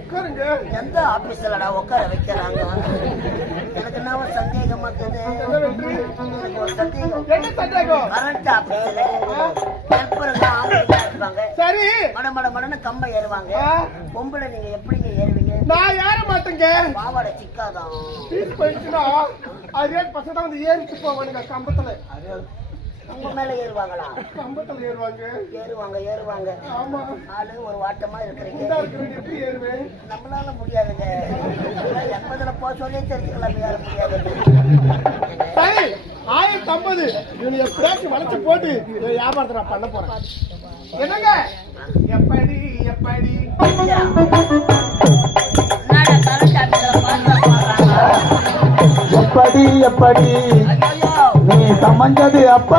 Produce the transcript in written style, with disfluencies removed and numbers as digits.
உட்காருங்க. எந்த ஆபீஸ்லடா உட்கார வைக்கிறாங்க? எனக்கு என்ன ஒரு சந்தேகமா இருக்குது. எனக்கு ஒரு சந்தேகம். என்ன சந்தேகம்? கரண்ட் ஆபீஸ்ல ஹெல்ப்பருங்க ஆம்பளைங்க இருப்பாங்க. சரி. மடமடன்னு கம்பை ஏறுவாங்க. பொம்பளை நீங்க எப்படிங்க ஏறுவீங்க? நான் ஏற மாட்டேங்க. பாவாடை சிக்காதான். பீஸ் போயிடுச்சுன்னா அதே பசங்க தான் வந்து ஏறிட்டு போவானுங்க கம்பத்துல. உங்க மேல ஏறுவாங்களா? கம்பத்துல ஏறுவாங்க. ஏறுவாங்க. ஆமா. ஆளு ஒரு வாட்டமா இருக்கிறீங்க. எப்படி ஏறுவேன்? நம்மளால முடியாதுங்க. 80ல போக சொல்லி தெரிஞ்சுக்கலாம். யார முடியாது. சரி 1050 இவனை எப்படியாச்சும் வளைச்சு போட்டு வியாபாரத்தை நான் பண்ண போறேன். என்னங்க எப்படி எப்படி நீ சமைஞ்சது அப்ப